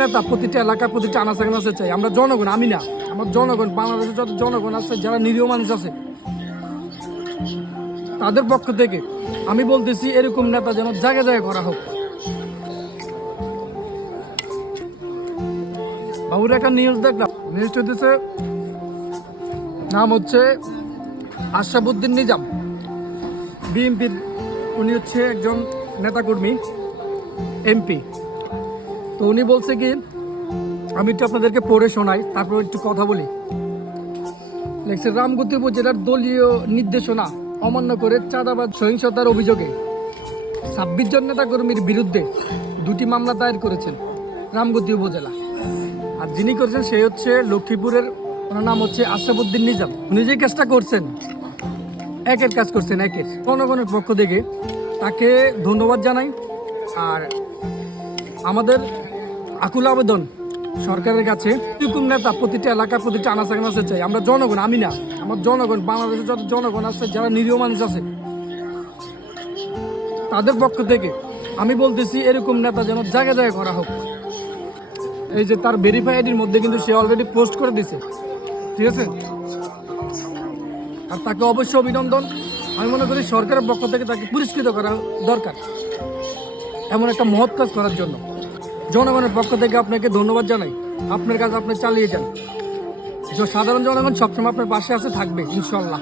নেতা প্রতিটা এলাকায় প্রতিটা আনাচে চাই। আমরা জনগণ, আমি না, আমার জনগণ, বাংলাদেশের যত জনগণ আছে, যারা নিরীহ মানুষ আছে, তাদের পক্ষ থেকে আমি বলতেছি এরকম নেতা যেন জায়গায় জায়গায় করা হোক। বাবুর একটা নিউজ দেখলাম, নিউজ হইতেছে নাম হচ্ছে আশরাফুদ্দিন নিজাম, বিএনপির। উনি হচ্ছে একজন নেতাকর্মী, এমপি। তো উনি বলছে কি, আমি একটু আপনাদেরকে পড়ে শোনাই, তারপর একটু কথা বলি। লেখছে, রামগতি উপজেলার দলীয় নির্দেশনা অমান্য করে চাঁদাবাদ সহিংসতার অভিযোগে 26 জন নেতাকর্মীর বিরুদ্ধে 2টি মামলা দায়ের করেছেন রামগতি উপজেলা। আর যিনি করেছেন সে হচ্ছে লক্ষ্মীপুরের, ওনার নাম হচ্ছে আশরাফুদ্দিন নিজাম। উনি যে কাজটা করছেন, একের কাজ করছেন, একের। জনগণের পক্ষ থেকে তাকে ধন্যবাদ জানাই। আর আমাদের আকুল আবেদন সরকারের কাছে, এরকম নেতা প্রতিটা এলাকায় প্রতিটা আনাচে চাই। আমরা জনগণ, আমি না, আমার জনগণ, বাংলাদেশের যত জনগণ আছে, যারা নিরীহ মানুষ আছে, তাদের পক্ষ থেকে আমি বলতেছি এরকম নেতা যেন জায়গায় জায়গায় করা হোক। এই যে তার ভেরিফাই আইডির মধ্যে কিন্তু সে অলরেডি পোস্ট করে দিছে, ঠিক আছে? আর তাকে অবশ্যই অভিনন্দন। আমি মনে করি সরকারের পক্ষ থেকে তাকে পুরস্কৃত করা দরকার এমন একটা মহৎ কাজ করার জন্য। জনগণের পক্ষ থেকে আপনাকে ধন্যবাদ জানাই। আপনার কাজ আপনি চালিয়ে যান। সাধারণ জনগণ সবসময় আপনার পাশে আছে, থাকবে ইনশাল্লাহ।